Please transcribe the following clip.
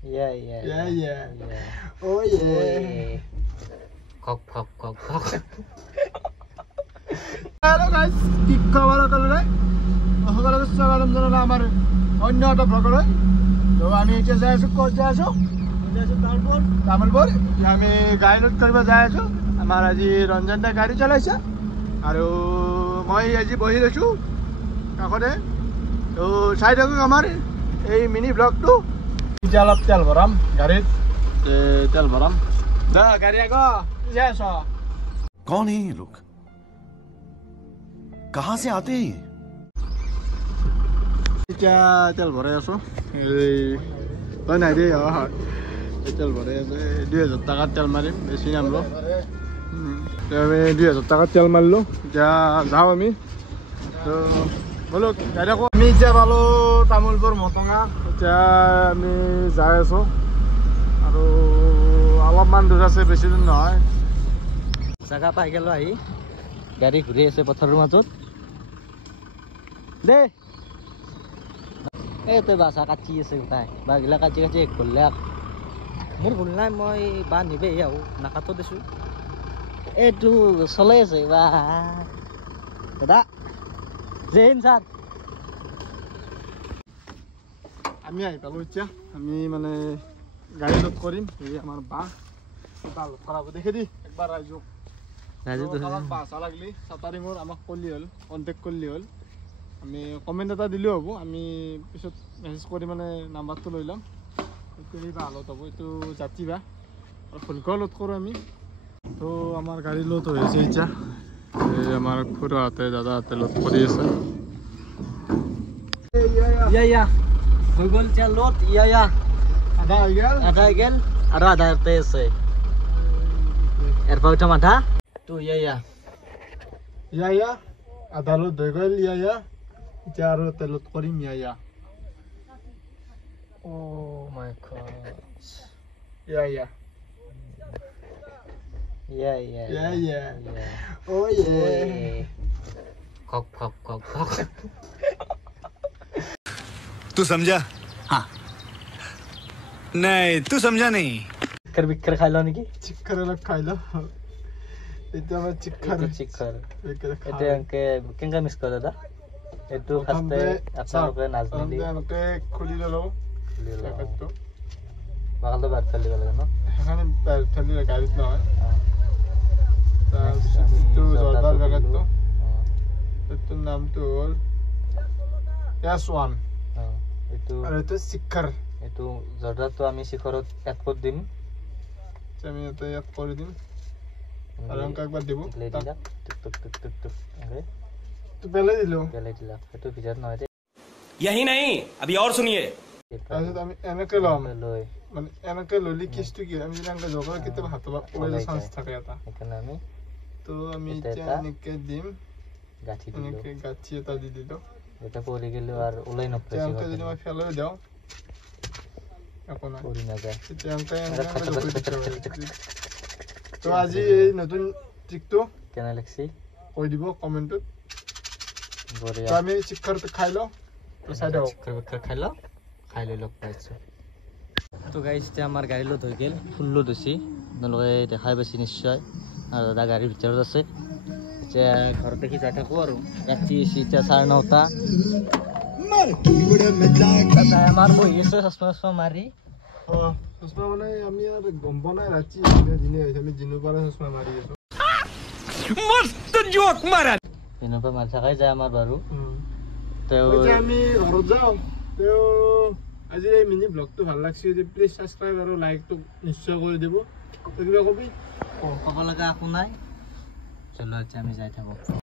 Yeah. Oh yeah. Kok. Hello guys, কি খবর আপনাদের? সকলকে স্বাগতম জানাই আমার অন্য একটা ব্লগে। তো আমি এটা যাইছো কোথায় যাইছো? তামলপুর। আমি গাড়ি লোড করবা যাইছো। আমার আজি রঞ্জনদা গাড়ি চলাইছে। আৰু মই আজি বহি আছো কাষতে। তো চাই থাকক আমাৰ এই মিনি ব্লগটো। অলপ তেল ভৰাম গাড়ীত। তেল ভৰাম। দা গাড়ী আগো যাইছো। कौन है ये लोग कहां से आते हैं এটা তেল ভৰাই আছো এই নাই দেই তেল ভৰাই আছে 2000 টাকা তেল মাৰিম বেছি নামলো আমি 2000 টাকা তেল মাৰিলো এতিয়া যাওঁ আমি তো বলো গাড়ী আমি এতিয়া পালো তামোলপুৰ মটঙা এতিয়া আমি যাই আছো আৰু অলপমান দূৰ আছে বেছি দূৰ নহয় জাগা পাই গেল আহি গাড়ী ঘূৰি আছে পথাৰৰ মাজত দে এই তই বাছা কাটি আছে তাই বাগিলা কাটি শেষ কৰিলে মোৰ ভুল নাই মই বা নিবে আহো নাকাটো দিছো এইটো চলাই আছে বা দাদা জেইন ছাৰ আমি আহি পালো এতিয়া আমি মানে গাড়ী লোড কৰিম এই আমাৰ বাহ লোড কৰাব দেখি দি একবাৰ ৰাইজক বাছা লাগলি চাটাৰিঙৰ আমাক কলি হ'ল কণ্টেক্ট কৰিলি হ'ল আমি কমেণ্ট এটা দিলেও হ'ব আমি পিছত মেছেজ কৰি মানে নাম্বাৰটো লৈ ল'ম এইটো সেই বালত হ'ব এইটো জাতি বা আৰু ফুলকো লোড কৰোঁ আমি তো আমাৰ গাড়ী লোড হৈছে এতিয়া এই আমাৰ খুৰাহঁতে দাদাহঁতে লোড কৰি আছে ইয়া হৈ গ'ল এতিয়া লোড ইয়া আধা হৈ গ'ল আৰু আধা ইয়াতে আছে ইয়াৰ পৰা উঠাম আধা তো ইয়া আধা লোড হৈ গ'ল ইয়া এতিয়া আৰু তেলত কৰিম ইয়া Oh my god. ইয়া Oh yeah. Kok. तू समझा हाँ नहीं तू समझा नहीं बिक्कर खाई लो निकी चिक्कर अलग खाई लो এটা আমার চিক্কার চিক্কার এটা আঙ্কে কেঙ্গা মিস করে দাদা এটু ফাস্টে আপনাকে নাজনি আমাকে খুলি ললো প্যাকেটটো বাগালটো বাদ ফেলি গেল না এখানে ফেলি গাড়িত নহয় তো জর্দার প্যাকেটটো এটার নামটো হল S1 এটু আর এটা চিক্কার এটু জর্দারটো আমি শিখরত এড করে দিম আমি এটা এড করে দিম আর অঙ্ক একবার দেব টুক আরে তো বেলে দিলো এটু ভিতর নয় রে यही नहीं अभी और सुनिए তাহলে আমি এনেকে লম মানে এনেকে ললি কিস্টু কি আমি জানকে জগা কিতে হাতবা পড়ে চান্স থাকে এটা এখানে আমি তো আমি এটা এনেকে দিম গাছি দিল এনেকে গাছি এটা দি দিল এটা পড়ে গেল আর ওলাই নপড়ে এটা যদি আমি ফেলে দাও এখন পড়ি না যায় এটা এনেকে তো আজি এই নতুন ট্রিকটো কেন লাগছি কই দিব কমেন্টত বড়িয়া তো আমি চিক্কারতে খাইলো তো সাইডাও চিক্কার খাইলো খাইলে লগ পাইছো তো গাইস তে আমার গাড়ি লোড হৈ গেল ফুল লোড হইছি নলগে দেখাই পাইছি নিশ্চয় আর দাদা গাড়ির ভিতৰত আছে যে ঘৰ দেখি যাই থাকো আৰু ৰাতি সিটা 9:30 আমাৰ বই এসে চশমা মাৰি চশমা মানে আমি আৰ গম্ব নাই ৰাখছি দিনে আমি দিনৰ পৰা চশমা মাৰি আছো मस्त जोक मारा দিনৰ পৰা মাৰি থাকাই যায় আমাৰ বাৰু তো আমি ঘৰত যাওঁ তো আজি এই মিনি ব্লগটো ভাল লাগছে যদি প্লিজ সাবস্ক্রাইব আৰু লাইকটো নিশ্চয় কৰি দিব তো কিবা কবি ক'ব লগা একো নাই চলো আমি যাই থাকো